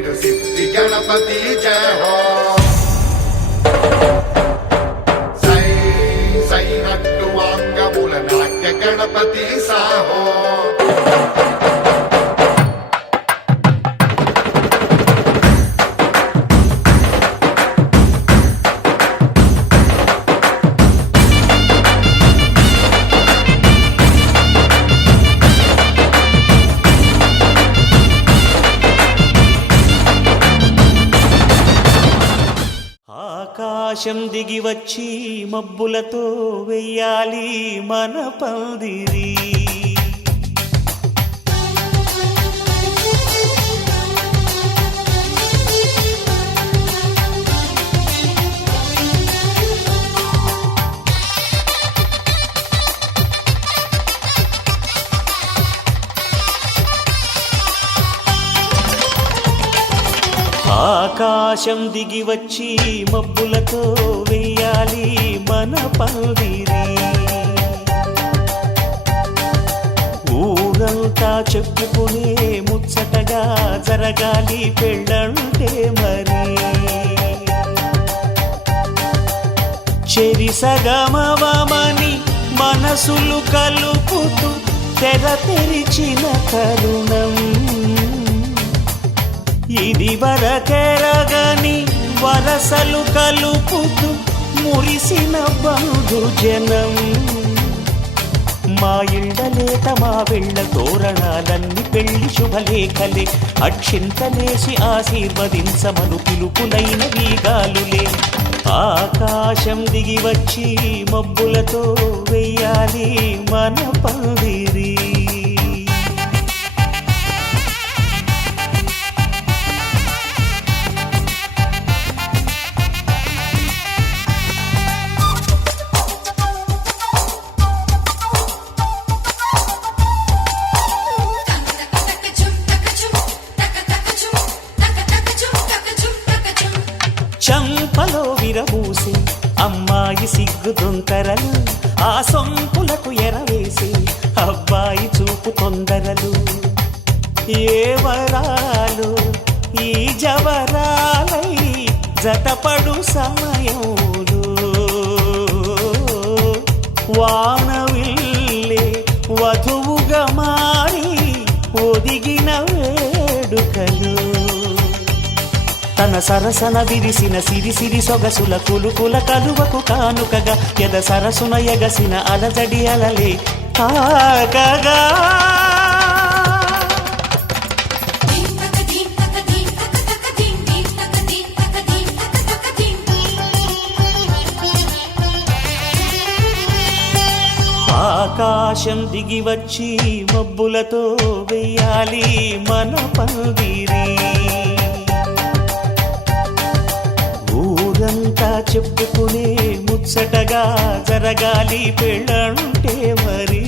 వీడు సిద్ధి గణపతి జయ హో సై సై నట్టు వాంగముల నాట్య గణపతి సాహో ఆకాశం దిగి వచ్చి మబ్బులతో వెయ్యాలి మన పందిరి. ఆకాశం దిగి వచ్చి మబ్బులతో వెయ్యాలి మన పందిరి. ఊరంతా చెప్పుకునే ముచ్చటగా జరగాలి పెళ్ళంటే మరి. చెరిసగమవమని మనసులు కలుపుతూ తెర తెరిచిన తరుణం ఇది వరకెరగని వరసలు కలుపుతూ మురిసిన బంధుజనం. మా ఇళ్ళలేత మా వెళ్ళ తోరణాలన్నీ పెళ్లి శుభలేఖలే. అక్షింతలేసి ఆశీర్వదించమను పిలుపులైన వీగాలులే. ఆకాశం దిగి వచ్చి మబ్బులతో వెయ్యాలి మన పందిరి. చంపలో విరబూసి అమ్మాయి సిగ్గు దొంతరలు. ఆ సొంపులకు ఎరవేసి అబ్బాయి చూపు తొందరలు. ఏ వరాలు ఈ జవరాలై జతపడు సమయంలో వానవిల్లే వధువుగా మారి ఒదిగిన వేడుకలు. తన సరసన విరిసిన సిరిసిరి సొగసుల కులుకుల కలువకు కానుకగా ఎద సరసున ఎగసిన అలజడి అలలే కాకగా. ఆకాశం దిగి వచ్చి మబ్బులతో వెయ్యాలి మన పందిరి. ఊరంతా చెప్పుకునే ముచ్చటగా జరగాలి పెళ్ళంటే మరి.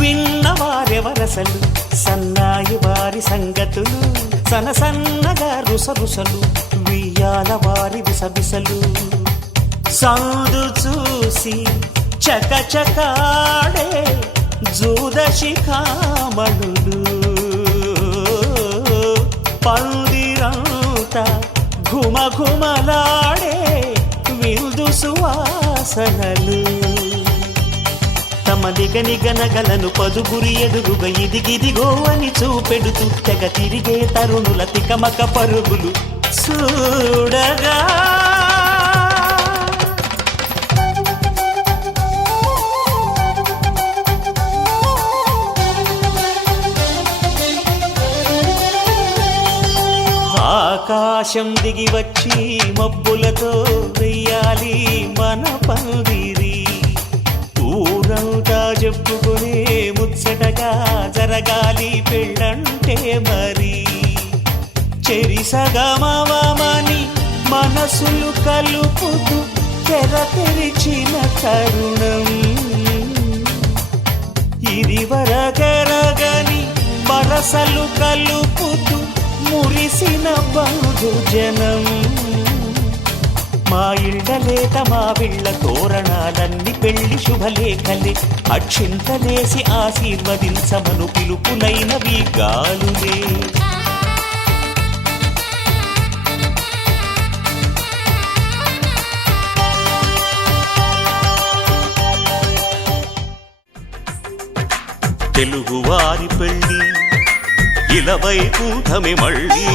విన్నవారెవరసలు సన్నాయి వారి సంగతులు. సనసన్నగా రుసరుసలు వియ్యాల వారి విసబిసలు. సందు చూసి చకచకాడే జూదశిఖామణులు. పందిరంతా ఘుమఘుమలాడే విందు సువాసనలు. తమ నిగనిగనగలను పదుగురి ఎదురుగా ఇదిగిదిగో అని చూపెడుతూ తెగ తిరిగే తరుణుల తికమక పరుగులు చూడగా. ఆకాశం దిగి వచ్చి మబ్బులతో వెయ్యాలి మన పందిరి. ఊరంతా చెప్పుకునే ముచ్చటగా జరగాలి పెళ్ళంటే మరి. నిసగమవమని మనసులు కలుపుతూ తెర తెరిచిన తరుణం ఇది వరగరగని వరసలు కలుపుతూ మురిసిన బంధుజనం మా ఇళ్ళలేత మా విళ్ళ తోరణాలన్నీ పెళ్లి శుభలేఖలే అక్షింతలేసి ఆశీర్వదించమను పిలుపులైనవి గాలులే తెలుగువారి పెళ్ళి ఇలవైకుంఠమే మళ్ళీ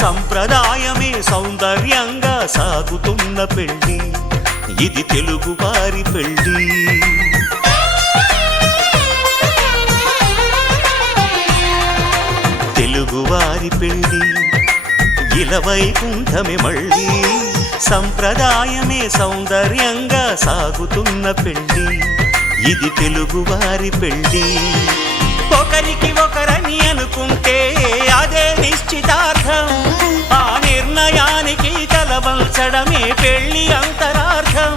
సంప్రదాయమే సౌందర్యంగా సాగుతున్న పెళ్ళి ఇది తెలుగువారి పెళ్ళి తెలుగువారి పెళ్ళి ఇలవైకుంఠమే మళ్ళీ సంప్రదాయమే సౌందర్యంగా సాగుతున్న పెళ్ళి ఇది తెలుగువారి పెళ్ళి ఒకరికి ఒకరని అనుకుంటే అదే నిశ్చితార్థం ఆ నిర్ణయానికి తలవంచడమే పెళ్లి అంతరార్థం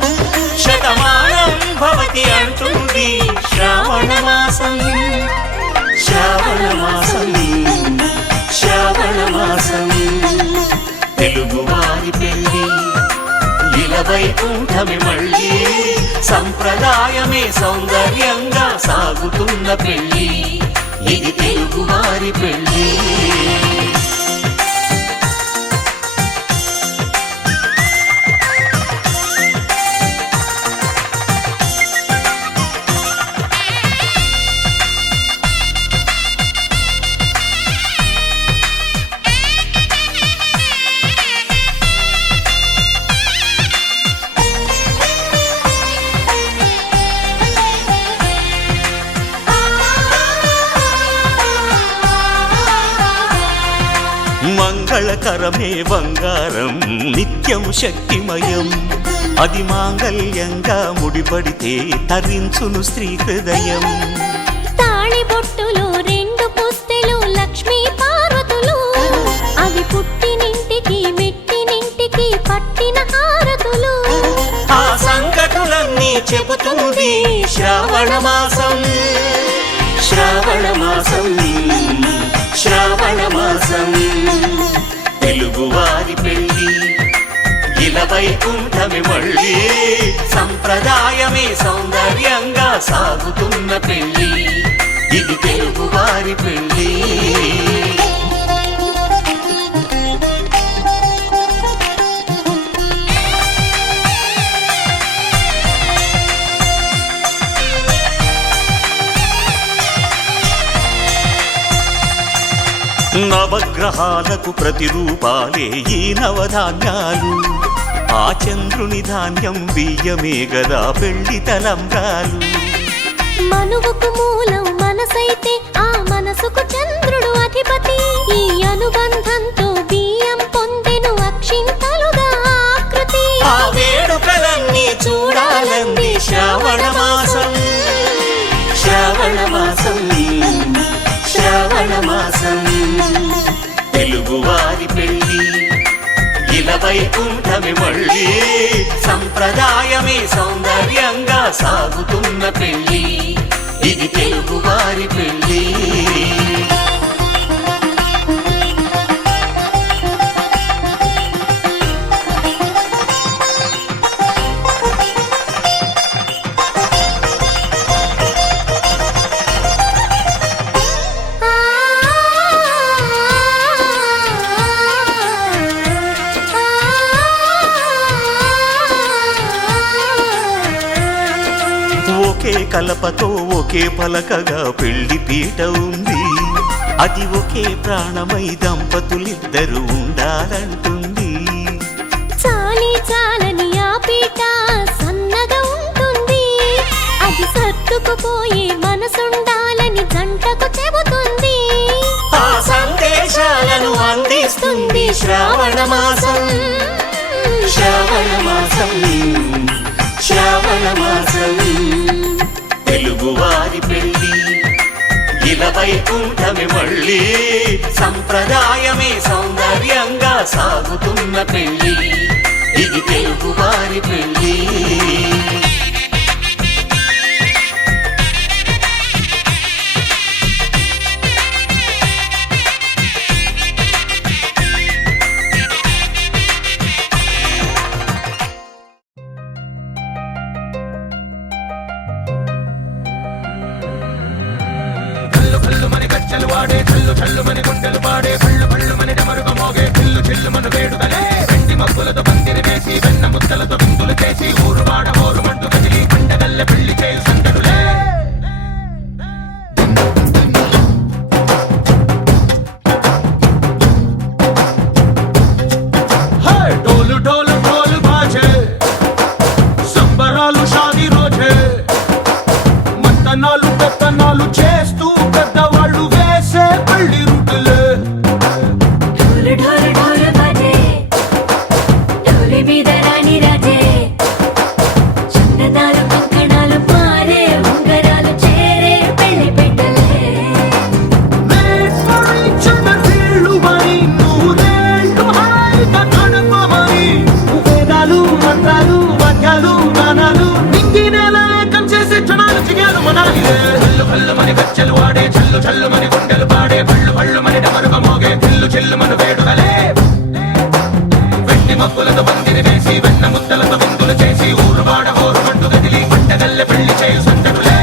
శతమానం భవతి అంటుంది శ్రావణ మాసం శ్రావణ మాసం శ్రావణ మాసం తెలుగువారి పెళ్ళి ఇలవైకుంఠమే మళ్ళీ సంప్రదాయమే సౌందర్యంగా సాగుతున్న పెళ్ళి ఇది తెలుగువారి పెళ్ళి మంగళకరమే బంగారం నిత్యం శక్తిమయం అది మాంగళ్యంగా ముడిపడితే తరించును స్త్రీ హృదయం తాళి బొట్టులో రెండు పుస్తెలు లక్ష్మీ పార్వతులు అవి పుట్టినింటికి మెట్టినింటికి పట్టిన హారతులు ఆ సంగతులన్నీ చెబుతుంది శ్రావణ మాసం శ్రావణ మాసం శ్రావణ మాసం తెలుగువారి పెళ్ళి ఇలవైకుంఠమే మళ్ళీ సంప్రదాయమే సౌందర్యంగా సాగుతున్న పెళ్ళి ఇది తెలుగువారి పెళ్ళి నవగ్రహాలకు ప్రతిరూపాలే ఈ నవధాన్యాలు ఆ చంద్రుని ధాన్యం బియ్యమే గదా పెళ్లి తలంబ్రాలు మనువుకు మూలం మనసైతే ఆ మనసుకు చంద్రుడు అధిపతి ఈ అనుబంధంతో బియ్యం పొందెను అక్షింతలుగా ఆకృతి ఆ వేడుకలన్నీ చూడాలంది శ్రావణ మాసం శ్రావణ మాసం శ్రావణ మాసం తెలుగువారి పెళ్ళి ఇలవైకుంఠమే మళ్ళీ సంప్రదాయమే సౌందర్యంగా సాగుతున్న పెళ్ళి ఇది తెలుగువారి పెళ్ళి ఒకే కలపతో ఒకే పలకగా పెళ్లి పీట ఉంది అది ఒకే ప్రాణమై దంపతులిద్దరూ ఉండాలంటుంది చాలి చాలని ఆ పీట సన్నగా ఉంటుంది అది సర్దుకుపోయే మనసుండాలని జంటకు చెబుతుంది ఆ సందేశాలను అందిస్తుంది శ్రావణ మాసం శ్రావణ మాసం శ్రావణ మాసం తెలుగువారి పెళ్ళి ఇలవైకుంఠమే మళ్ళీ సంప్రదాయమే సౌందర్యంగా సాగుతున్న పెళ్లి, ఇది తెలుగు వారి పెళ్లి. వాడే చల్లు చల్లు మని గుండెలు పాడే పళ్ళు పళ్ళు మని డమరుగ మోగే చిల్లు చిల్లు మన వేడుకలే వెండి మబ్బులతో పందిరి వేసి వెన్న ముద్దలతో విందులు చేసి ఊరు వాడ ఊరు మంటు కదిలి పండగల్లె పెళ్లి చేయు సందడులే. డోలు డోలు డోలు బాజే సంబరాలు షాదీ రోజే మంతనాలు పెత్తనాలు చేస్తూ పెద్దవాళ్ళు వేసే పెళ్లి రుటులే. ఢోలు ఢోలు ఢోలు బాజే ఢోలి మీద రాణి రాజే చందనాలు కంకణాలు మారే ఉంగరాలు చేరే పెళ్లి పెట్టలే. వేదాలు మంత్రాలు వాక్యాలు గానాలు నింగినేల ఏకం చేసే క్షణాలు చిగాలు మనాలిలే. కళ్ళు కళ్ళు మని గచ్చెలు వాడే చల్లు చల్లు మని గుండెలు పాడే పళ్ళు పళ్ళు మని డమరుగ మోగే చిల్లు చిల్లు మన వేడుకలే వెండి మబ్బులతో పందిరి వేసి వెన్న ముద్దలతో విందులు చేసి ఊరు వాడ ఊరు మంటు గదిలి పంటగల్లె పెళ్లి చేయు సందడులే.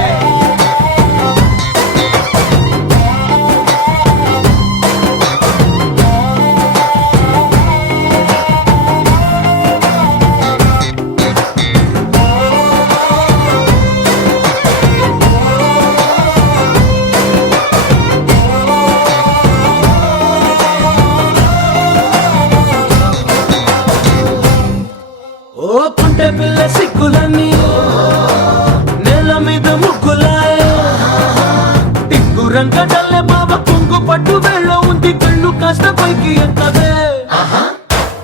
ఓ పుంటె పిల్ల సిక్కులన్నీ నేల మీద ముగ్గులాయ టింగు రంగడల్లె బాబ కుంగు పట్టు వేళ్ళ ఉంది కళ్ళు కాస్త పైకి ఎక్కదే.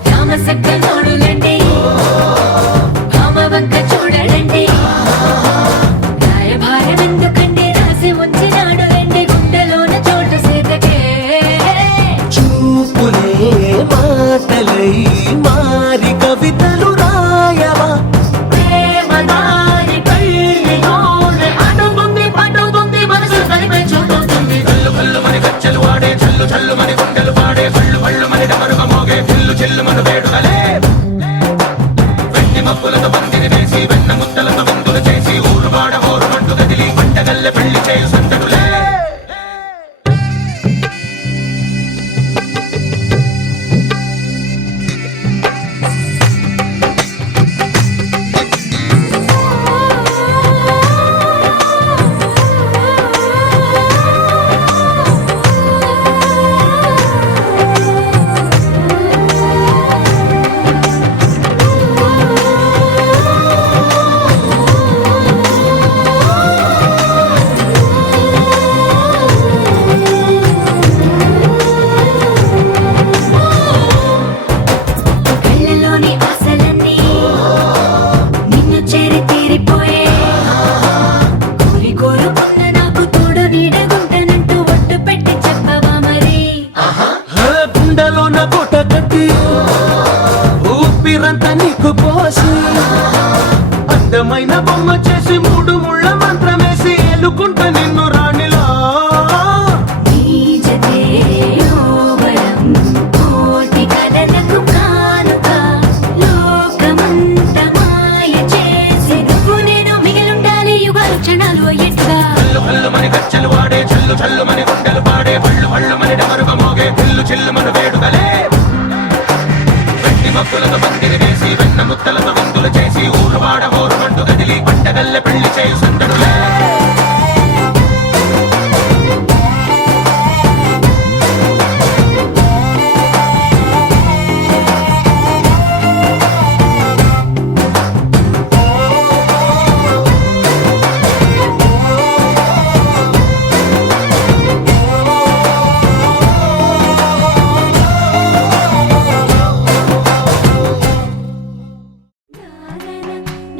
రామసక్క నోడులండి భామ వంక చూడడండి రాయభారం ఎందుకండి రాసి ఉంచినాడు రండి గుండెలోన చోటు సీతకే. చూపులే మాటలై మారి కవితలు రాయవా ప్రేమదారి పెళ్లిలోనే అడుగుంది పట్టుకుంది మనసు కలిపే చూపుతుంది. కళ్ళు కళ్ళు మని గచ్చెలు వాడే చల్లు చల్లు మని గుండెలు పాడే పళ్ళు పళ్ళు మని డమరుగ మోగే చిల్లు చిల్లు మన వేడుకలే వెండి మబ్బులతో పందిరి వేసి వెన్న ముద్దలతో విందులు చేసి ఊరు వాడ ఊరు మంటు గదిలి పంటగల్లె పెళ్లి చేయు సందడులే. కళ్ళలోని ఆశలన్నీ నిన్ను చేరి తీరిపోయే కోరి కోరుకున్న నాకు తోడు నీడగుంటనంటూ ఒట్టు పెట్టి చెప్పవా మరి. గుండెలోన కోట కట్టి ఊపిరంతా నీకు పోసి అందమైన బొమ్మ చేసి మూడు ముళ్ళ మంత్రమేసి ఎలుకుంట నిన్ను రాణిలా. నీజతే యోవరం కోటి కలలకు కానుక లోకమంత మాయ చేసి నువ్వు నేను మిగిలుండాలి యుగాలు క్షణాలు ఎట్లా. కళ్ళు కళ్ళు మని గచ్చెలు వాడే చల్లు చల్లు మని గుండెలు పాడే పళ్ళు పళ్ళు మని డమరుగ మోగే చిల్లు చిల్లు మన వేడుకలే వెండి మబ్బులతో పందిరి వేసి వెన్న ముద్దలతో విందులు చేసి ఊరు వాడ ఊరు మంటు గదిలి పంటగల్లె పెళ్లి చేయు సందడులే.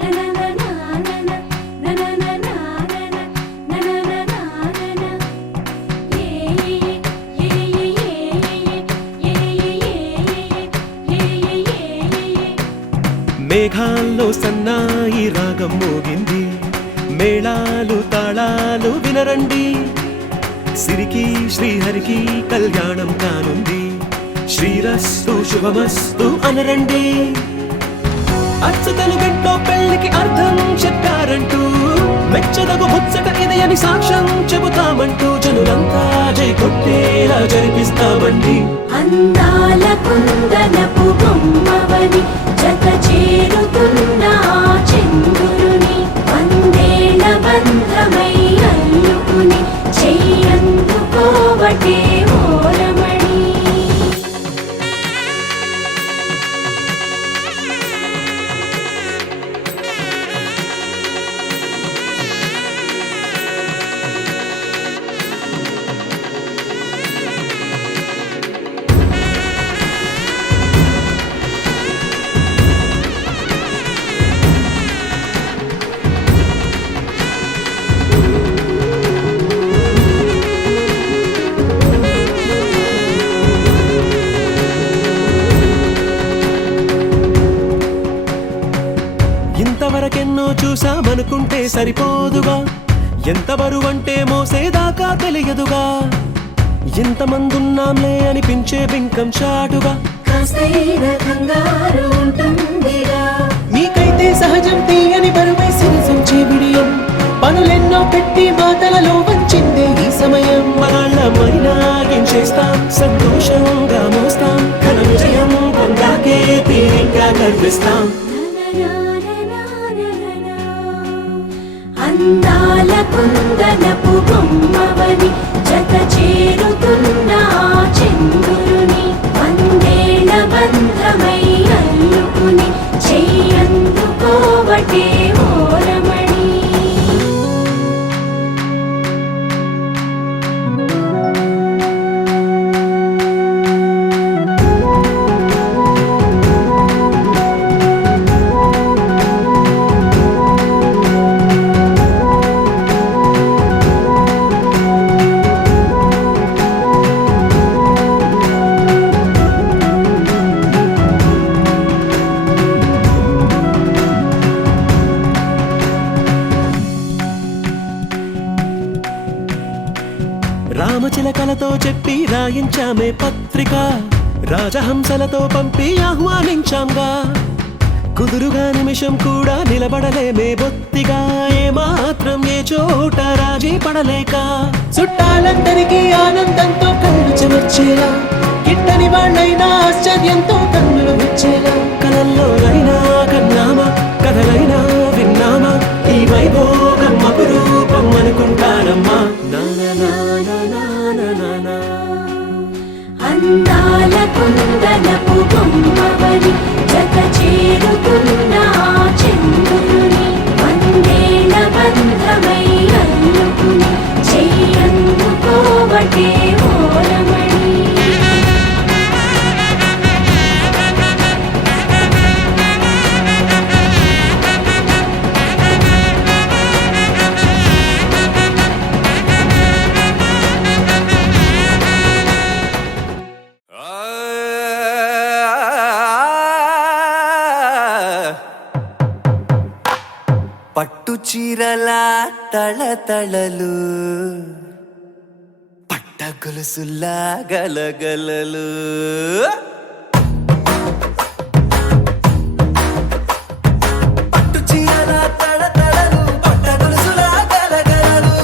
na na na na na na మేఘాల్లో సన్నాయి రాగం మోగింది, మేళాలు తాళాలు వినరండి, సిరికి శ్రీహరికి కళ్యాణం కానుంది, శ్రీరస్తు శుభమస్తు అనరండి. అచ్చతలు గంటో పెళ్లికి అర్థం చెప్పారంటూ, మెచ్చదగు ముచ్చట ఇది అని సాక్ష్యం చెబుతామంటూ, జనులంతా జై కొట్టేలా జరిపిస్తామండి. అందాల కుందనపు బొమ్మవని జత చేరుతున్న ఆ చంద్రుని, వందేళ్ల బంధమై అల్లుకుని చెయ్యందుకోవటే ఓరమణి. ఇంతవరకెన్నో చూసామనుకుంటే సరిపోదుగా, ఎంత బరువంటే మోసేదాకా తెలియదుగా, ఇంతమందున్నాంలే అనిపించే బింకం చాటుగా, కాస్తైన కంగారు ఉంటుందిగా. మీకైతే సహజం తీయని బరువై సిరిసంచే విడియం, పనులెన్నో పెట్టి మాటలలో వంచిందే ఈ సమయం. మనాళ్ళమైనా ఏం చేస్తాం, సంతోషంగా మోస్తాం, ఘన విజయం పొందాకే తీరిగ్గా గర్విస్తాం. అందాల కుందనపు బొమ్మవని జత చేరుతున్న ఆ చంద్రుని, వందేళ్ల బంధమై అల్లుకుని చెయ్యందుకోవటే ఓరమణి. రామచిలకలతో చెప్పి రాయించామే పత్రిక, రాజహంసలతో పంపి ఆహ్వానించాంగా, కుదురుగా నిమిషం కూడా నిలబడలేమే బొత్తిగా, ఏ మాత్రం ఏ చోట రాజీ పడలేక, చుట్టాలందరికీ ఆనందంతో కళ్ళు చెమర్చేలా, గిట్టని వాళ్ళైనా ఆశ్చర్యంతో కన్నులు వచ్చేలా, కలల్లోనైనా కన్నామా కథలైనా విన్నామా, ఈ వైభోగం అపురూపం అనుకుంటానమ్మా. అందాల కుందనపు బొమ్మవని జత చేరుతున్న ఆ చంద్రుని, వందేళ్ల బంధమై అల్లుకుని చెయ్యందుకోవటే ఓరమణి. పట్టు చీరల తళతళలు, పట్ట గొలుసులా గలగలలు, పట్టు చీరల తళతళలు, పట్ట గొలుసులా గలగలలు,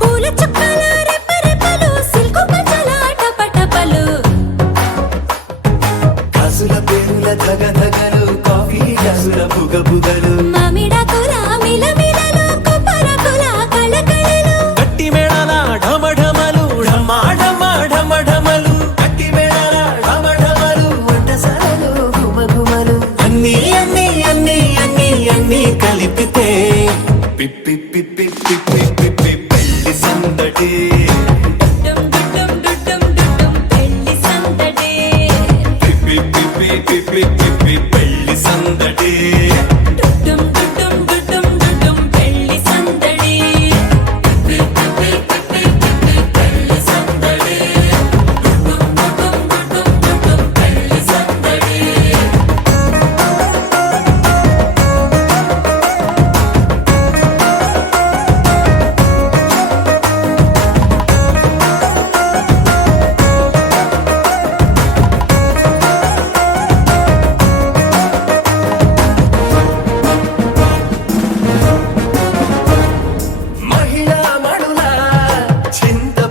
పూల చుక్కల రెప్పరెప్పలు, సిల్కు పచ్చల టపటపలు, కాసుల పేరుల ధగధగలు, కాఫీ గ్లాసుల బుగబుగలు, మామిడాకుల మిలమిలలు, కొబ్బరకుల కళకళలు, గట్టి మేళాల ఢమఢమలు, ఢమా ఢమా ఢమఢమలు,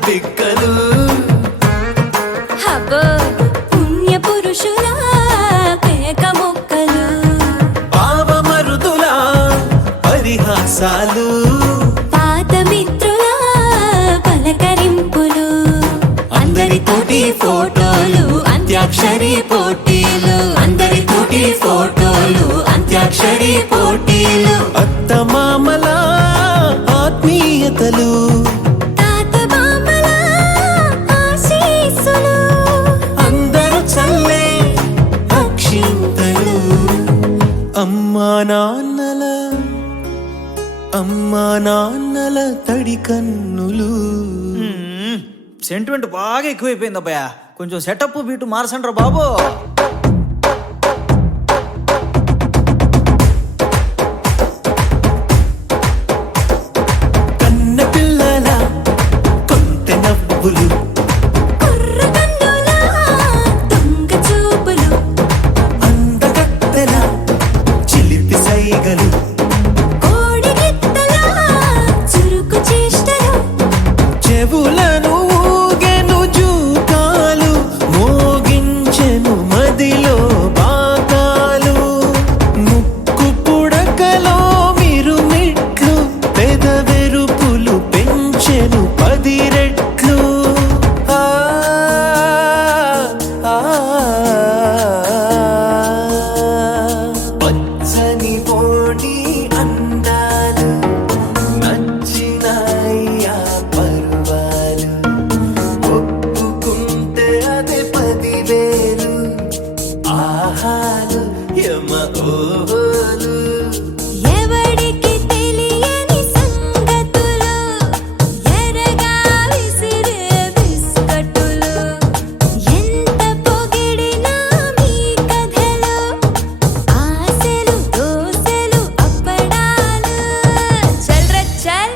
బిక్కలు హబ్బో పుణ్య పురుషుల పేక మొక్కలు పావమరుదుల పరిహాసాలు పాత మిత్రుల పలకరింపులు అందరితోటి ఫోటోలు అంత్యాక్షరి పోటీలు అందరితోటి ఫోటోలు అంత్యాక్షరి పోటీలు అత్తమామల ఆత్మీయతలు తాత బామ్మల ఆశీస్సులు అందరూ చల్లే అక్షింతలు అమ్మా నాన్నల తడి కన్నులు. సెంటిమెంట్ బాగా ఎక్కువైపోయింది అబ్బాయ, కొంచెం సెటప్ బీటు మార్చండ్రా బాబు. కన్న పిల్లల కొంటె నవ్వులు కుర్రకన్నుల దొంగ చూపులు అందగత్తెల చిలిపి సైగలు కోడిగిత్తల చురుకు చేష్టలు చెవులను ఊగెను జూకాలు మోగించెను మదిలో బాకాలు ముక్కు పుడకలో మిరుమిట్లు పెదవెరుపులు పెంచెను 10 రెట్లు ఆ, ఆ, పచ్చని పోటీ అందాలు నచ్చినాయ్యా పర్వాలు ఒప్పుకుంటే అదే 10,000 ఆహాలు యమ ఓహోలు ఎవడికి తెలియని సంగతులు ఎరగా విసిరే బిస్కట్టులు ఎంత పొగిడినా మీ కథలు ఆశలు దోసెలు అప్పడాలు చల్ రే చల్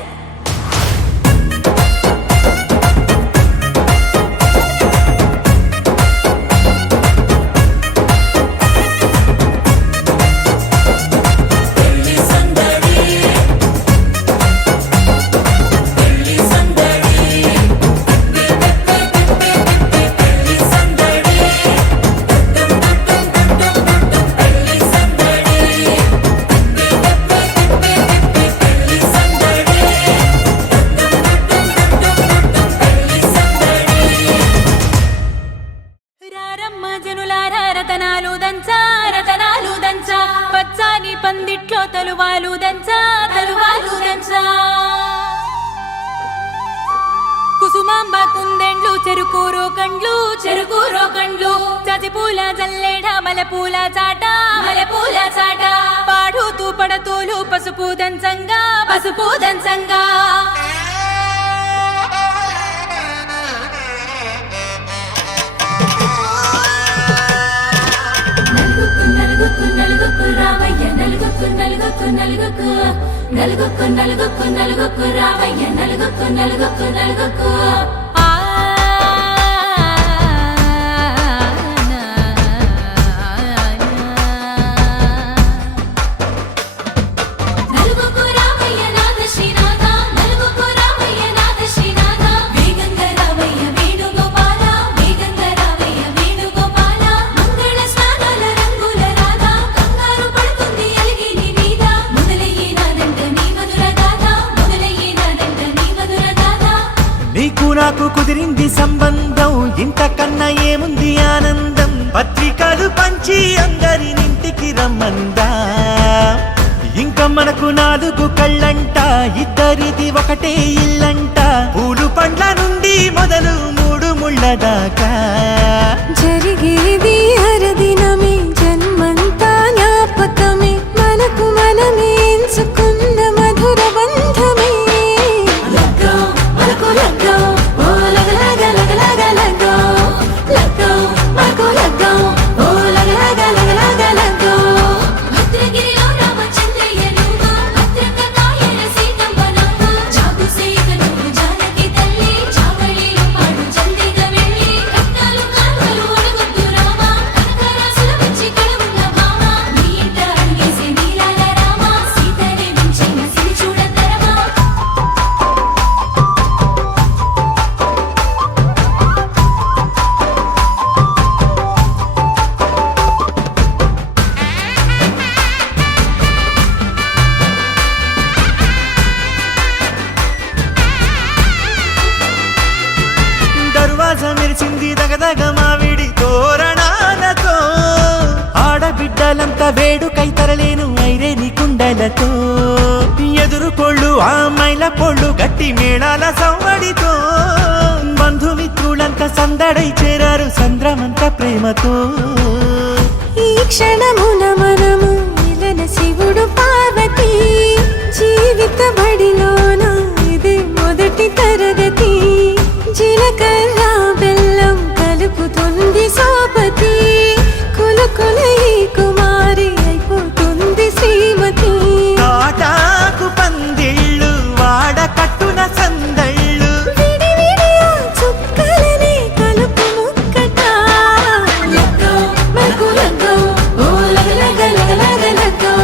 రారమ్మ జనులారా రతనాలు దంచా రతనాలు దంచా పచ్చాని పందిట్లో తలువాలు దంచా తలువాలు దంచా కుసుమాంబ కుందెండ్లు చెరుకూరో కండ్లు చజిపూల జల్లేడ మలపూల చాట పాడుతూ పడతూలు పసుపు దంచంగా నలుగుకు రామయ్య నలుగుకు రామయ్య నలుగుకు నలుగుకు రామయ్య నాద శ్రీనాథ నలుగుకు రామయ్య నాద శ్రీనాథ వేగంగ రామయ్య వేణుగోపాల మంగళ స్నానాల రంగుల రాధ కంగారు పడుతుంది అలిగి నీ మీద మొదలయ్యేనాదంట నీ మధుర గాథ నీకు నాకు కుదిరింది సంబంధం ఇంతకన్నా ఏముంది ఆనందం పత్రికలు పంచి అందరినింటికి రమ్మందా ఇంకా మనకు 4 కళ్ళంట ఇద్దరిది ఒకటే ఇల్లంట పూలు పండ్ల నుండి మొదలు 3 ముళ్ళ దాకా జరిగేది హరదినమే జన్మంతా జ్ఞాపకమే మనకు మనమే ఎంచుకున్న మధుర బంధమే లగ్గో మనకు లగ్గో ఓ లగలగ లగలగ లగ్గో లగ్గో మనకు లగ్గో ఓ లగలగ లగ్గో భద్రగిరిలో రామచంద్రయ్య నువ్వు భద్రంగ కాయల సీతమ్మ నవ్వు జాగు సేక నువ్వు జానకి తల్లి చావళిలో పాడు జల్దిగా వెళ్ళి రత్నాలు సరదగా మావిడి తోరణాలతో ఆడబిడ్డలంతా వేడుకై తరలేను ఐరేని కుండలతో ఎదురుకోళ్ళు ఆ మైల పొళ్ళు గట్టి మేళాల సవ్వడితో బంధుమిత్రులంతా సందడై చేరారు సంద్రమంత ప్రేమతో ఈ క్షణమున మనము మిలన శివుడు పార్వతి జీవిత బడిలోన ఇది మొదటి తరగతి జీలకర్ర బెల్లం కలుపుతుంది సోపతి కులుకుల ఈ కుమారి అయిపోతుంది శ్రీమతి తాటాకు పందిళ్ళు వాడ కట్టున సందళ్ళు విడివిడియా చుక్కలనే కలుపు ముక్కట లగ్గో మనకు లగ్గో ఓ లగ లగ లగ లగ లగ్గో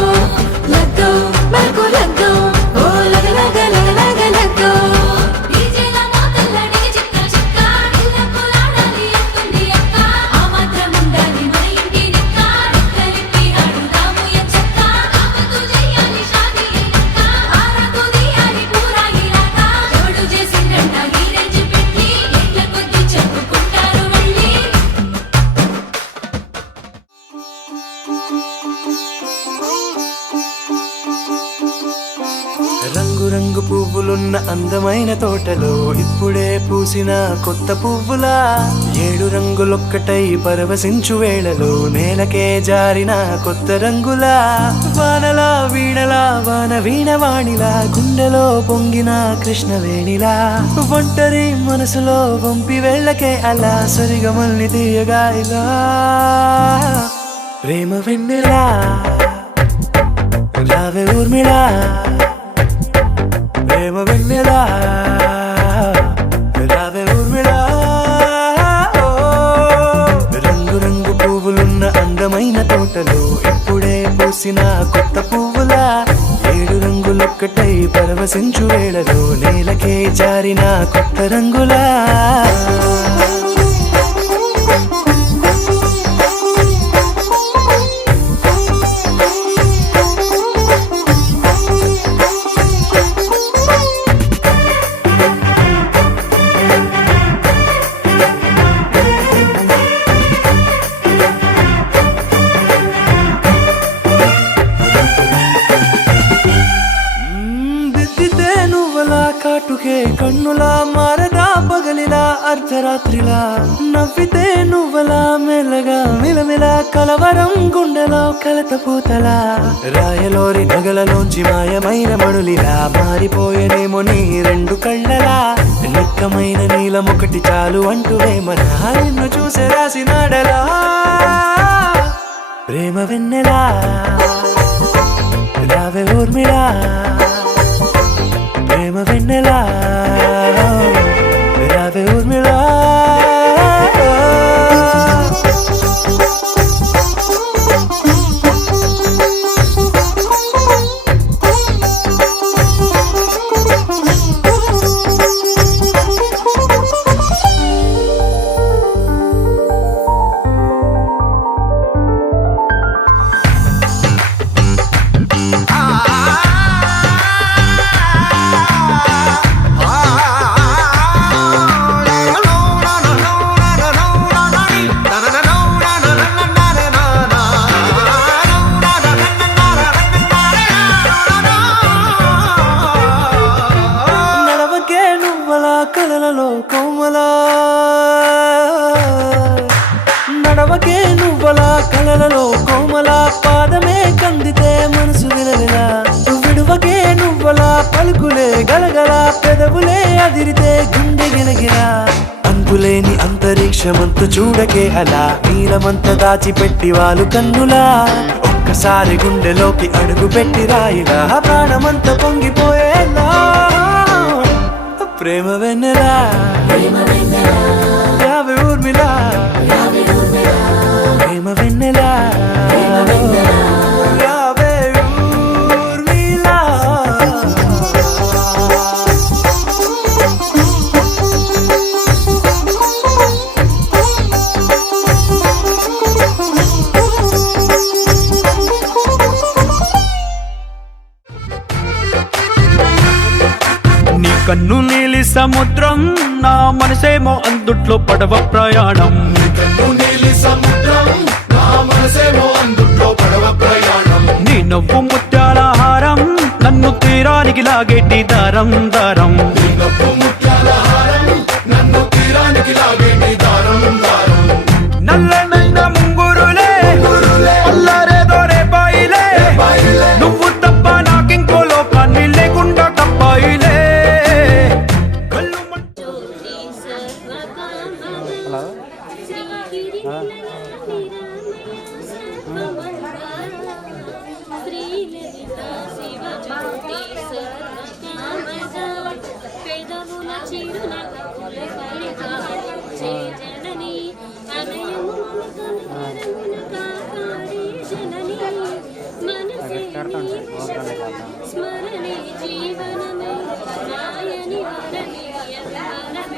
లగ్గో మనకు లగ్గో ఓ లగ లగ లగ లగ లగ్గో డీజేల మోతల్లడికి చిక్క చిక్క ఇళ్ళకు లాడాలి అంటుంది అక్క ఆ మాత్రం ఉండాలి మన ఇంటి నిక్క రెక్కలిప్పి ఆడుదాము ఎంచక్క ఆపతు చెయ్యాలి షాదీ లక్క ఆరతు తీయాలి పూరా ఇలాక తోడు చేసిందంట గీరెంచి పెట్టి ఎట్ల కొద్ది చెప్పుకుంటారు వెళ్ళి రంగురంగు పువ్వులున్న అందమైన తోటలో ఇప్పుడే పూసిన కొత్త పువ్వులా 7 రంగులొక్కటై పరవశించు వేళలో నేలకే జారిన కొత్త రంగులా వానలా వీణలా వాన వీణవాణిలా గుండెలో పొంగిన కృష్ణవేణిలా ఒంటరి మనసులో వంపి వెళ్ళకే అలా సరిగమల్ని తీయగా ఇలా ప్రేమ వెన్నెలా రావే ఊర్మిళా ప్రేమ వెన్నెలా రావే ఊర్మిళా రంగు రంగు పువ్వులున్న అందమైన తోటలో ఇప్పుడే పూసిన కొత్త పువ్వులా 7 రంగులొక్కటై పరవశించు వేళలో నేలకే జారిన కొత్త రంగులా దిద్దితే నువ్వలా కాటుకే కన్నులా మారదా పగలిలా అర్ధరాత్రిలా నవ్వితే నువ్వలా మెల్లగా మిలమిలా కలవరం గుండెలో కలతపూతలా రాయలోరి నగలలోంచి మాయమైన మణులిలా మారిపోయేనేమో నీ 2 కళ్ళలా నిక్కమైన నీలమొకటి చాలు అంటూ వేమన నిన్ను చూసే రాసినాడలా ప్రేమ వెన్నెలా రావే ఊర్మిళా ప్రేమ వెన్నెలా రావే ఊర్మిళా నడవకే నువ్వలా కలలలో కోమలా నడవకే నువ్వలా కలలలో కోమలా పాదమే కందితే మనసు విలవిలా విడువకే నువ్వలా పలుకులే గలగల పెదవులే అదిరితే గుండె గిలగిలా అంతులేని అంతరిక్షమంత చూడకే అలా నీలమంత దాచిపెట్టి వాళ్ళు కన్నులా ఒక్కసారి గుండెలోకి అడుగు పెట్టి రాయిలా ప్రాణమంత పొంగిపోయేలా ప్రేమ వెన్నెలా రావే ఊర్మిళా ప్రేమ వెన్నెలా రావే ఊర్మిళా నీ కన్ను నీలి సముద్రం నా మనసేమో అందుట్లో పడవ ప్రయాణం కన్ను నీలి సముద్రం నా మనసేమో అందుట్లో పడవ ప్రయాణం నీ నవ్వు ముత్యాల హారం నన్ను తీరానికి లాగేటి దారం దారం నీ నవ్వు ముత్యాల హారం నన్ను తీరానికి లాగేటి దారం దారం నల్లనైన ముంగురులే అల్లారేదో రేపాయిలే నువ్వు తప్ప నాకింకో లోకాన్ని లేకుండా కప్పాయిలే కళ్ళు స్మరణే జీవనమే నాయని వరమేశ్వరి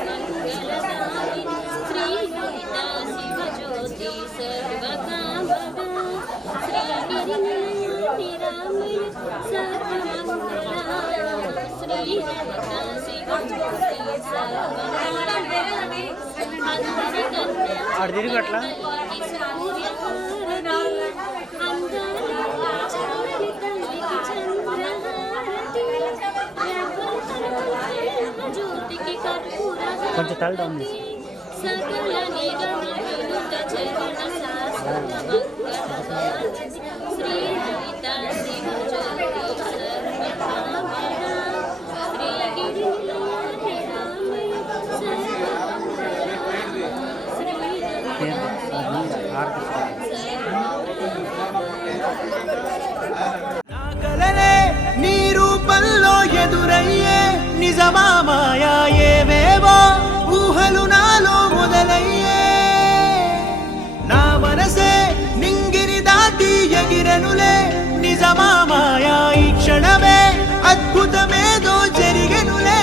మంగళదాయి శ్రీ లలితా శివ జ్యోతి సర్వకామద శ్రీగిరి నిరామయ సర్వమంగళ శ్రీ లలితా శివ జ్యోతి సర్వకామద అందరి కన్నా కొంచెం తల డౌన్ సకల నిరమవినుత చరణ శాస్త్ర శ్రీ లలిత శివ జ్యోతి సర్వకామద శ్రీగిరి నిరామయ నా కలలే నీ రూపంలో ఎదురయ్యే నిజమా మాయా ఏవేవో ఊహలు నాలో మొదలయ్యే నా మనసే నింగిని దాటి ఎగిరనులే నిజమా మాయా ఈ క్షణమే అద్భుతమేదో జరిగెనులే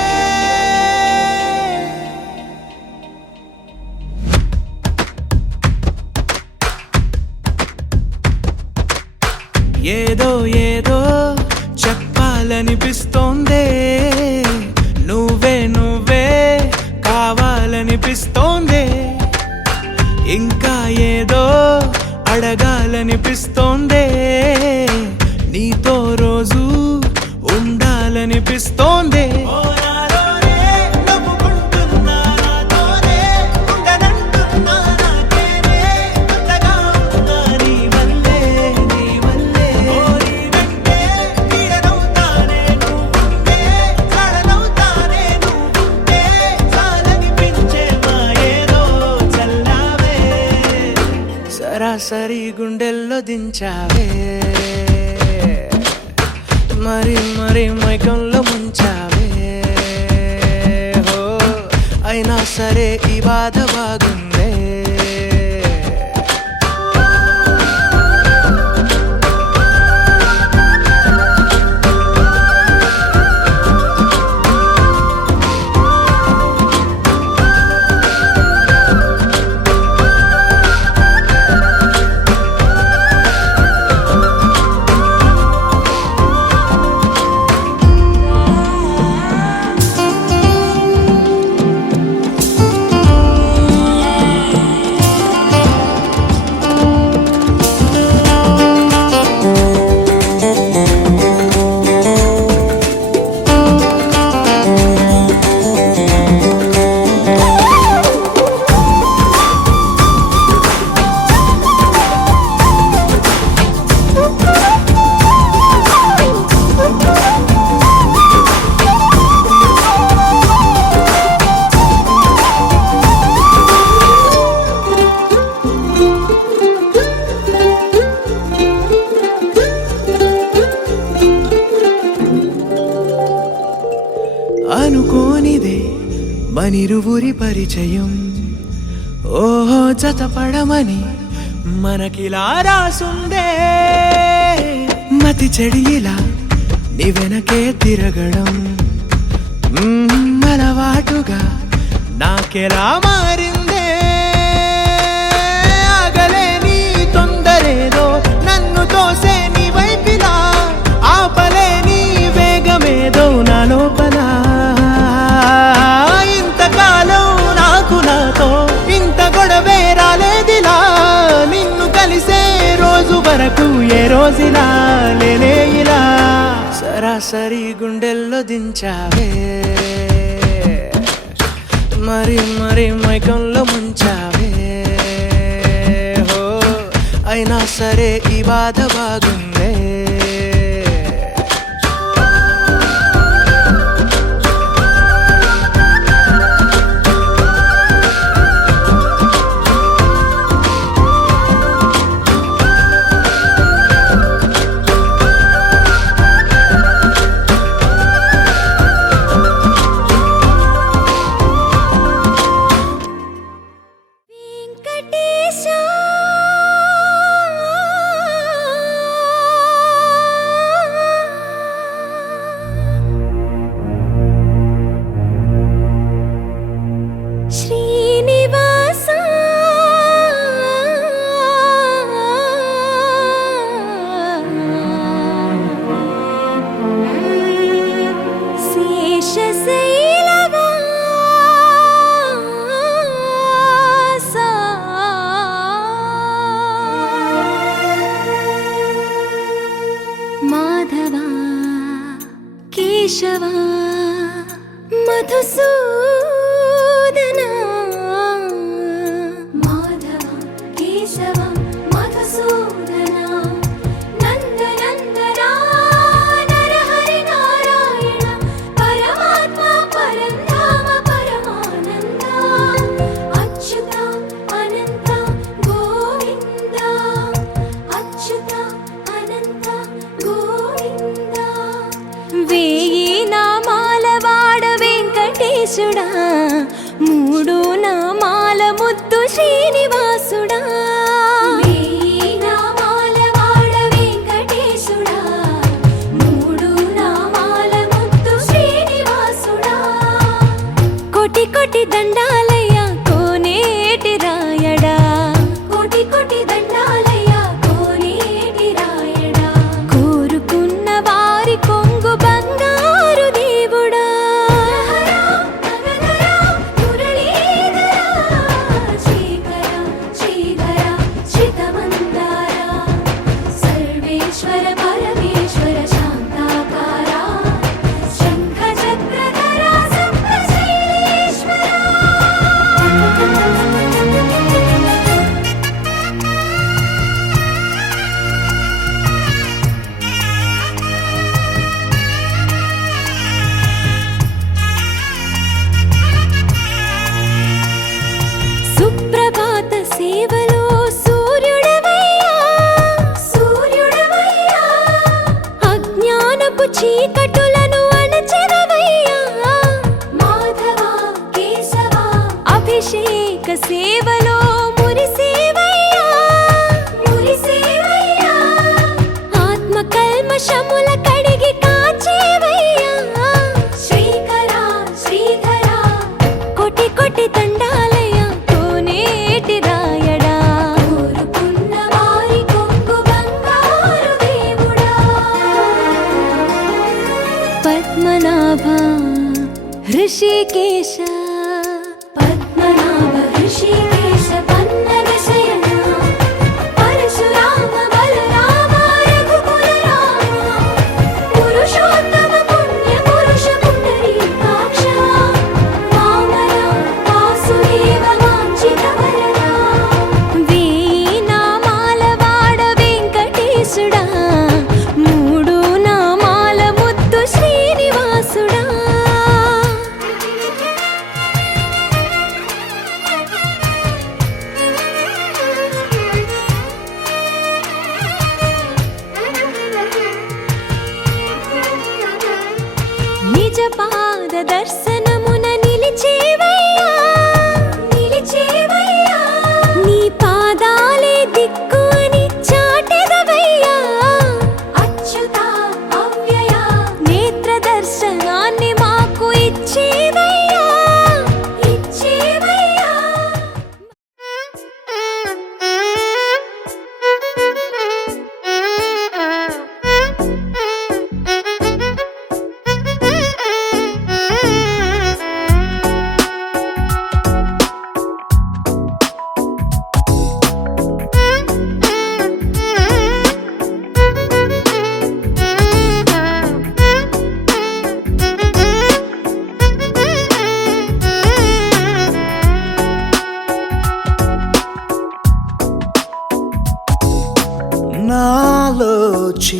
ఏదో ఏదో చెప్పాలనిపిస్తోందే నువ్వే నువ్వే కావాలనిపిస్తోందే ఇంకా ఏదో అడగాలనిపిస్తోందే నీతో రోజు ఉండాలనిపిస్తోందే సరాసరి గుండెల్లో దించావే మరి మరి మైకంలో ముంచావే హో అయినా సరే ఈ బాధ బాగుందే అనుకోనిదే మనిరువురి పరిచయం ఓహో జతపడమని మనకిలా రాసుందే మతి చెడిలా నీ వెనకే తిరగడం అలవాటుగా నాకెలా మారిందే ఆగలేని తొందరేదో నన్ను తోసే నీ వైపిలా ఆపలేని వేగమేదో నా లోపల రోజులా లేనే ఇలా సరాసరి గుండెల్లో దించావే మరి మరి మైకంలో ముంచావే హో అయినా సరే ఈ బాధ బాగుందే వెంకటేశా శ్రీనివాసా శేషశైలవాసా మాధవా కేశవా మధుసూదనా మాధవ కేశవ మధుసూదనా నందనందనా నరహరి నారాయణ పరమాత్మ పరంధామ పరమానంద అచ్యుత అనంత గోవింద అచ్యుత అనంత గోవింద వేయి నామాల వాడ వెంకటేశుడా మూడు నామాల ముద్దు శ్రీనివాసుడా వేయి నామాల వాడ వెంకటేశుడా మూడు నామాల ముద్దు శ్రీనివాసుడా కోటి కోటి దండాలయ్య కోనేటి రాయడా కోటి కోటి దండాలయ్య కోనేటి రాయడా కోరుకున్న వారి కొంగు బంగారు దేవుడా శ్రీకర శ్రీధర శ్రితమందార సర్వేశ్వర పరమేశ్వర శాంతాకార శంఖ చక్రధర సప్తశైలేశ్వర సుప్రభాత సేవలో సూర్యుడవయ్యా సూర్యుడవయ్యా అజ్ఞానపు చీకటులను అణచెదవయ్యా మాధవ కేశవ అభిషేక సేవలో మురిసేవయ్యా మురిసేవయ్యా ఆత్మ కల్మషముల కడిగి కాచేవయ్యా శ్రీకర శ్రీధర కోటి కోటి దండాలయ కోనేటి రాయడా కోరుకున్న వారి కొంగు బంగారు దేవుడా పద్మనాభ హృషికేశ పద్మనాభ హృషికేశ పన్నగ శయన పరశురామ బలరామ రఘుకుల రామ పురుషోత్తమ పుణ్య పురుష పుండరీకాక్ష వామన వాసుదేవ వాంఛిత వరదా వేయి నామాల వాడ వెంకటేశుడా మూడు నామాల ముద్దు శ్రీనివాసుడా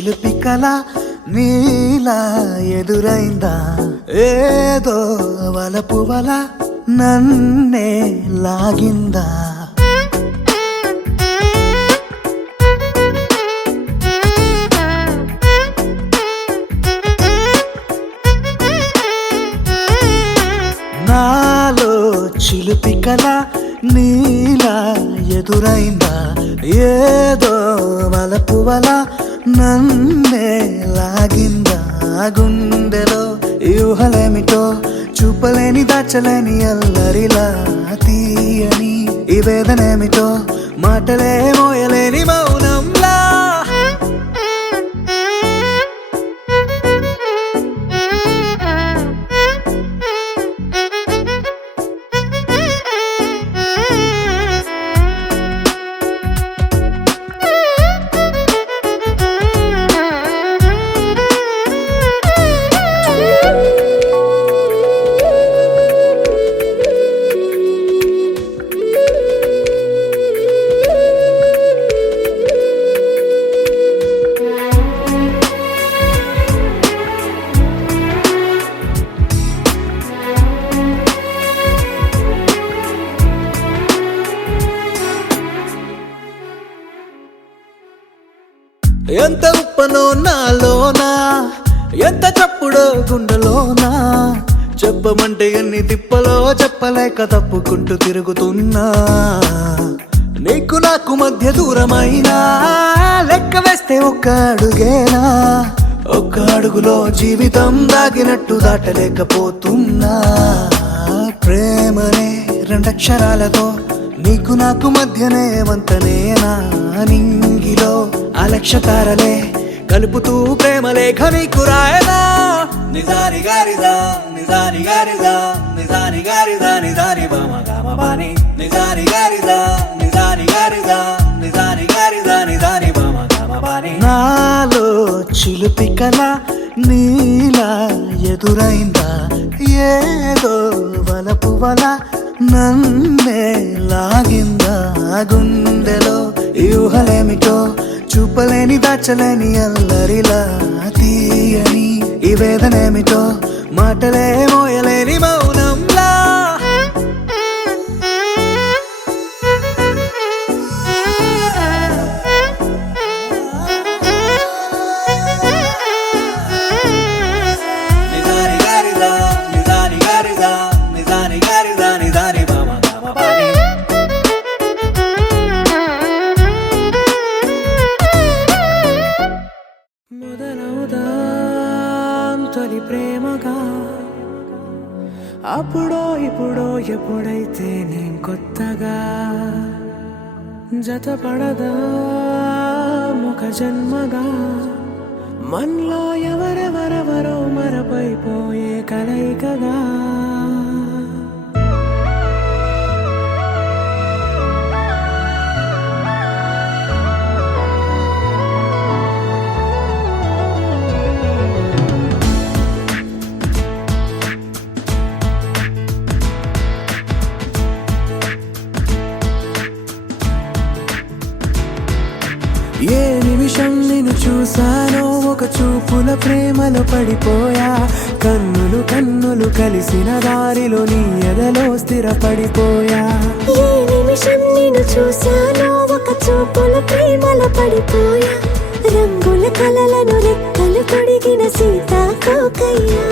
చిలిపి కల నీలా ఎదురైందా ఏదో వలపు వల నన్నే లాగిందా నాలో చిలిపి కల నీలా ఎదురైందా ఏదో వలపు వల నన్నే లాగిందా గుండెలో యూహలేమిటో చూపలేని దాచలేని అల్లరిలా తీయని ఈ వేదనేమిటో మాటలే మోయలేని మౌనంలా ఎంత ఉప్పనో నాలోనా ఎంత చప్పుడో గుండెలోనా చెప్పమంటే ఎన్ని తిప్పలో చెప్పలేక తప్పుకుంటూ తిరుగుతున్నా నీకు నాకు మధ్య దూరమైనా లెక్క వేస్తే ఒక్క అడుగేనా ఒక్క అడుగులో జీవితం దాగినట్టు దాటలేకపోతున్నా ప్రేమనే రెండక్షరాలతో నీకు నాకు మధ్యనే వంతనేనా నింగిలో అలక్ష తారలే కలుపుతూ ప్రేమ లేఖ నీకు రాయనా నిజాని గారిదా నిజాని గారిదా నిజాని గారిదా నిజాని బామ గామబాని నిజాని గారిదా నిజాని గారిదా నిజాని గారిదా నిజాని బామ గామబాని నాలో చిలిపి కల నీలా ఎదురైందా ఏదో వలపు వల నన్నే లాగిందా గుండెలో యూహలేమిటో చూపలేని దాచలేని అల్లరిలా తీయని ఈ వేదనేమిటో మాటలే మోయలేని మౌనంలా నిజాని గారిదా నిజాని గారిదా నిజాని గారిదా నిజాని బామ గామబాని మొదలవుదాం తొలి ప్రేమగా అప్పుడో ఇప్పుడో ఎప్పుడైతే నేను కొత్తగా జతపడదా ముఖ జన్మగా మనలో ఎవరెవరెవరో మరపైపోయే కలయికగా ఏ నిమిషం నిన్ను చూసానో ఒక చూపుల ప్రేమలో పడిపోయా కన్నులు కన్నులు కలిసిన దారిలో నీ ఎదలో స్థిరపడిపోయా ఏ నిమిషం నిన్ను చూశానో ఒక చూపుల ప్రేమలో పడిపోయా రంగుల కలలను రెక్కలు తొడిగిన సీతాకోకయ్యా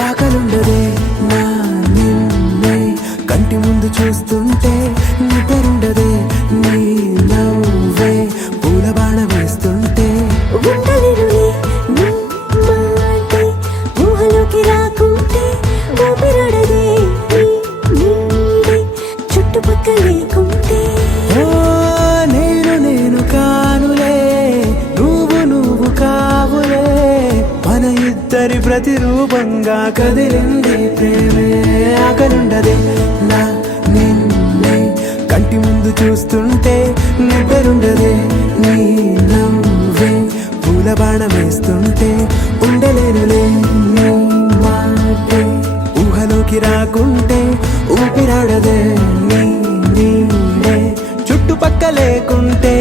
ఆకలుండదే నా నిన్నే కంటి ముందు చూస్తుంటే నిద్రుండదే నీ నవ్వే పూల బాణ వేస్తుంటే ఉండలేనులే నీ మాటే ఊహలోకి రాకుంటే ఊపిరాడదే నీ నీడే చుట్టుపక్కల లేకుంటే ఓ నేను కానులే నువ్వు కావులే మన ఇద్దరి ప్రతిరూపంగా కదిలింది ప్రేమే ఆకలుండదే నా నిన్నే కంటి ముందు చూస్తుంటే నిద్రుండదే నీ నవ్వే పూల బాణం వేస్తుంటే ఉండలేనులే నీ మాటే ఊహలోకి రాకుంటే ఊపిరాడదే నీ నీడే చుట్టుపక్క లేకుంటే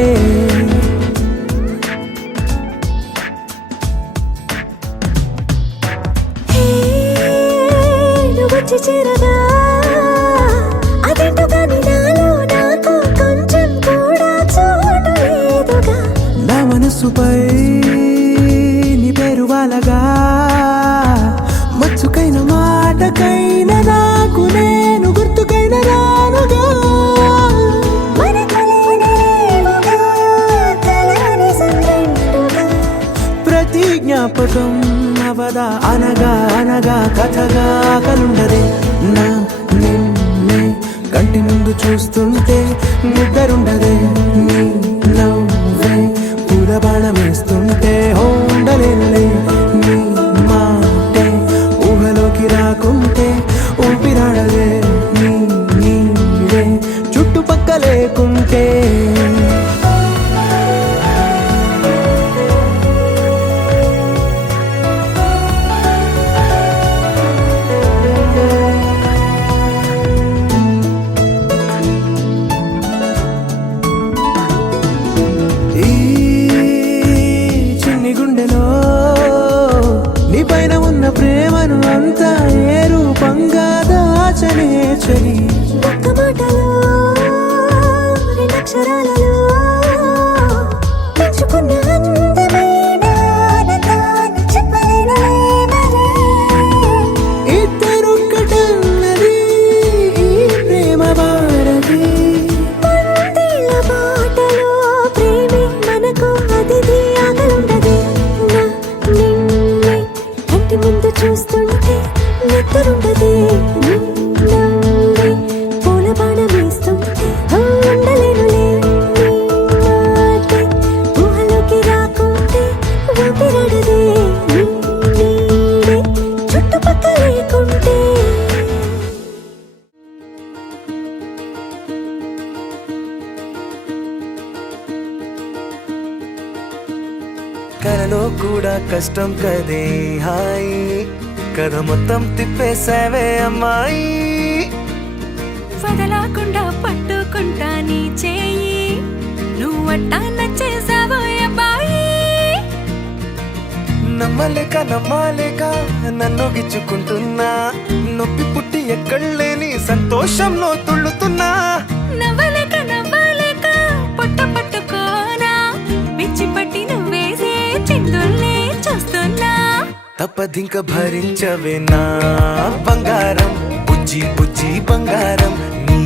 ముందు చూస్తుంటే నిద్రుండదే నీ నవ్వే పూల బాణం వేస్తుంటే ఉండలేనులే నీ మాటే ఊహలోకి రాకుంటే ఊపిరాడదే నీ నీడే చుట్టుపక్క లేకుంటే ఈ చిన్ని గుండెలో నీ పైన ఉన్న ప్రేమను అంతా ఏ రూపంగా దాచనే చలి ఒక్క మాటలో రెండక్షరాలలో పెంచుకున్న అందమైన ఆనందాన్ని చెప్పలేనులే మరి. ఇద్దరొక్కటన్నది ఈ ప్రేమ వారది పందిళ్ళ బాటలో ప్రేమే మనకు అతిథి ఆగలుండదే. నా నిన్నే కంటి ముందు చూస్తుంటే నిద్రుండదే నీ నవ్వే పూల బాణం వేస్తుంటే ఉండలేనులే నీ మాటే ఊహలోకి రాకుంటే ఊపిరాడదే నీ నీడే చుట్టుపక్క లేకుంటే. కలలో కూడా కష్టం కదే హాయ్ కథ మొత్తం తిప్పేసావే అమ్మాయి వదలకుండా పట్టుకుంటా నీ చేయి నువ్వట్టా నచ్చేసావో అబ్బాయి. నమ్మలేక నన్ను గిచ్చుకుంటున్నా నొప్పి పుట్టి ఎక్కడలేని సంతోషంలో తుళ్ళుతున్నా నవ్వలేక పొట్ట పట్టుకోనా పిచ్చి పట్టి నువ్వేసే చిందుల్ని చూస్తున్నా. తప్పదింక భరించవే నా బంగారం బుజ్జి బుజ్జి బంగారం నీ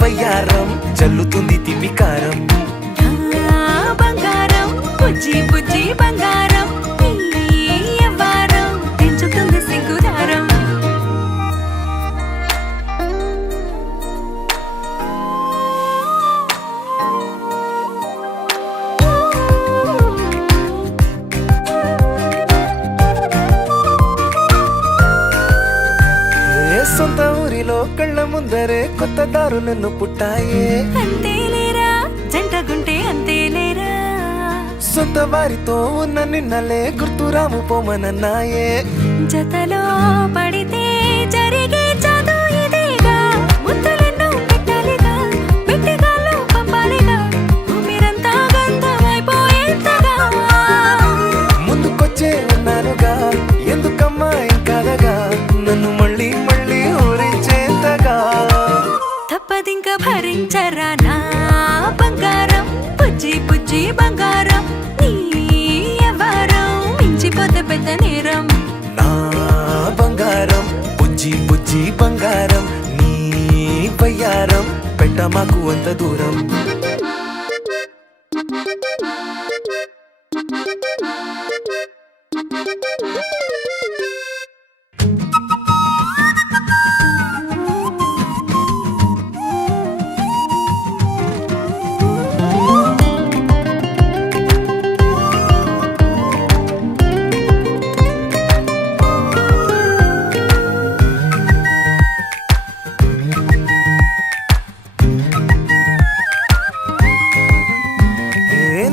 బయ్యారం చల్లుతుంది తిమికారం నా బంగారం బుజ్జి బుజ్జి బంగారం నీ యవ్వారం పెంచుతుంది సింగుదారం. ఏ సొంత ఊరిలో కళ్ళ ముందరే కొత్త దారులను పుట్టాయే అంతేలేరా జంటగుంటే అంతేలేరా. సొంత వారితో ఉన్న నిన్నలే గుర్తురాము పోమనన్నాయే జతలో పడితే జరిగే చదువు ఇదేగా ముద్దలెన్నో పెట్టాలిగా పెట్టిగాల్లో పంపాలిగా మీరంతా గంధమైపోయేంతగా. ముందుకొచ్చే ఉన్నానుగా ఎందుకమ్మా ఇంకాదగా నన్ను మళ్ళీ మళ్ళీ ఊరించేంతగా తప్పదింక భరించరా నా బంగారం బుజ్జి బుజ్జి బంగారం నీ యవ్వారం మించిపోతే పెద్ద నేరం. నా బంగారం బుజ్జి బుజ్జి బంగారం నీ బయ్యారం పెట్ట మాకు అంత దూరం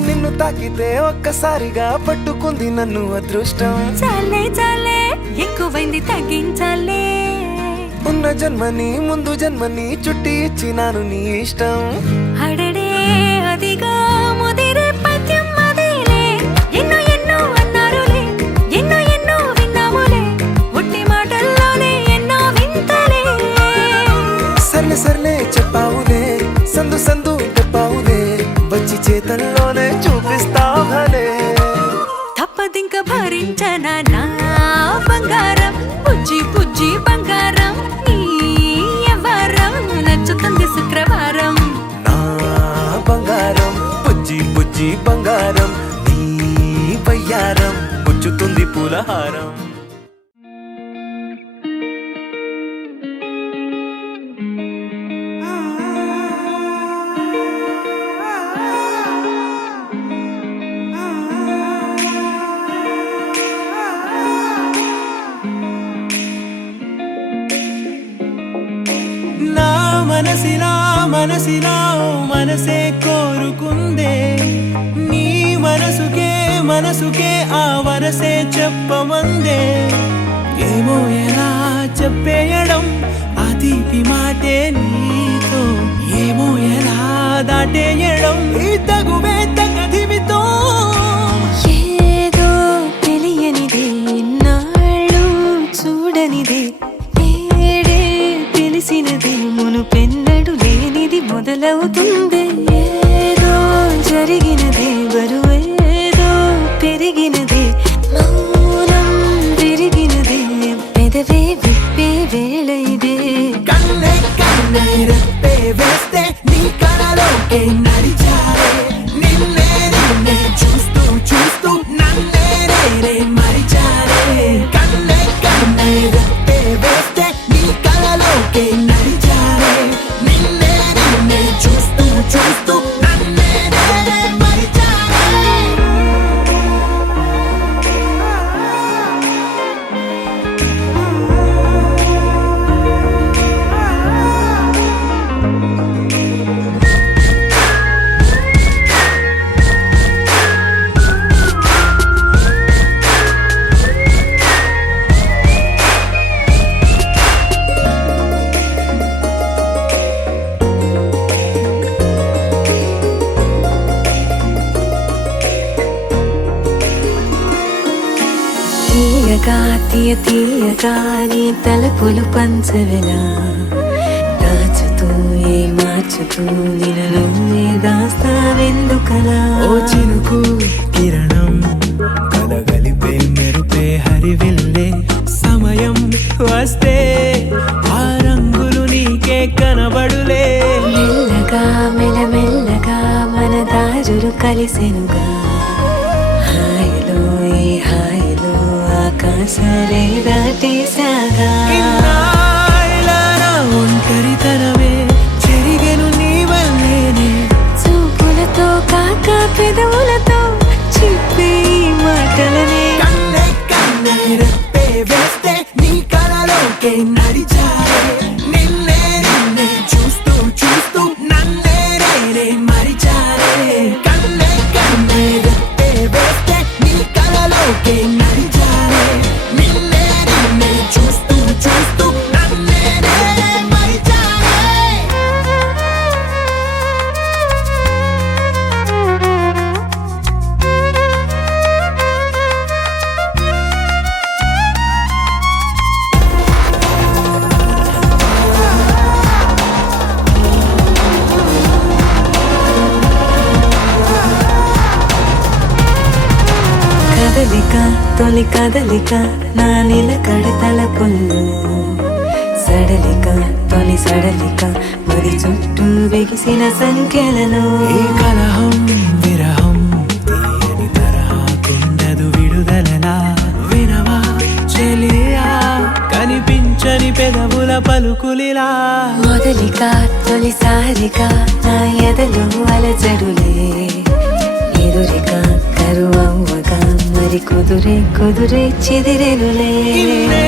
నిన్ను తాకితే ఒక్కసారిగా పట్టుకుంది నన్ను అదృష్టం చాలే చాలే ఎక్కువైంది తగ్గించాలే. ఉన్న జన్మని ముందు జన్మని చుట్టి ఇచ్చినాను నీ ఇష్టం అడడే అదిగా ముదిరే పద్యం అదేలే ఎన్నో ఎన్నో అన్నారులే ఎన్నో ఎన్నో విన్నాములే ఒట్టి మాటల్లోనే ఎన్నో వింతలే. సర్లే సర్లే చెప్పావులే సందు సందు చెప్పావులే వచ్చి చేతల్లోనే చూపిస్తావలే తప్పదింక భరించనా నా బంగారం బుజ్జి బుజ్జి బంగారం నీ యవ్వారం నచ్చుతుంది శుక్రవారం. నా బంగారం బుజ్జి బుజ్జి బంగారం నీ బయ్యారం పుచ్చుతుంది పూలహారం మనసిలా మనసిలా ఓ మనసే కోరుకుందే నీ మనసుకే ఆ వరసే చెప్పమందే ఏమో ఎలా చెప్పేయడం ఆ తీపి మాటే నీతో ఏమో ఎలా దాటేయడం ఈ తగువే తగదిమితో ఏదో తెలియనిదే నాళ్ళు చూడనిదే ఏడే తెలిసినదే మునుపెన్నడు లేనిది మొదలవుతుంది ఏదో జరిగినదే బరువేదో పెరిగినదే మౌనం విరిగినదే పెదవే విప్పే వేళ ఇదే కన్నే కన్నే రెప్పే వేస్తే నీ కళలోకే నడిచారే నిన్నే నిన్నే చూస్తూ చూస్తూ నన్నే నేనే మరిచారే కన్నే కన్నే రెప్పే వేస్తే నీ కళలోకే నడిచారే నిన్నే నిన్నే చూస్తూ చూస్తూ నన్నే నేనే మరిచారే తీయగా తీయగా నీ తలపులు పంచవెలా దాచుతూ మార్చుతూ నిన్ను నువ్వే దాస్తావెందుకలా ఓ చినుకు కిరణం కలగలిపే మెరుపే హరివిల్లే సమయం వస్తే ఆ రంగులు నీకే కనబడులే మెల్లగా మెల్లమెల్లగా మన దారులు కలిసెనుగా హాయిలో ఈ హాయిలో ఆకాశాలే దాటేసాగా ఇన్నాళ్ళ నా ఒంటరితనమే చెరిగెను నీ వల్లేనే చూపులతో కాక పెదవులతో చెప్పే ఈ మాటలనే కన్నే కన్నే రెప్పే వేస్తే నీ కళలోకే నడిచారే నిన్నే నిన్నే చూస్తూ చూస్తూ నన్నే నేనే మరిచారే కన్నే కన్నే రెప్పే వేస్తే నీ కళలోకే నడిచారే నిన్నే నిన్నే చూస్తూ చూస్తూ నన్నే నేనే మరిచారే కదలిక తొలి కదలిక నా నిలకడ తలపుల్లో సడలిక తొలి సడలిక మరి చుట్టూ బిగిసిన సంఖ్యలను ఈ కలహం విరహం తీయని తరహాకుండదు విడుదలలా వినవా చెలియా కనిపించని పెదవుల పలుకులిలా మొదలిక తొలిసారిగా నా ఎదలో అలజడులే ఎదురిక కరువవ్వగా మరి కుదురే చెదిరెనులే ఇన్నే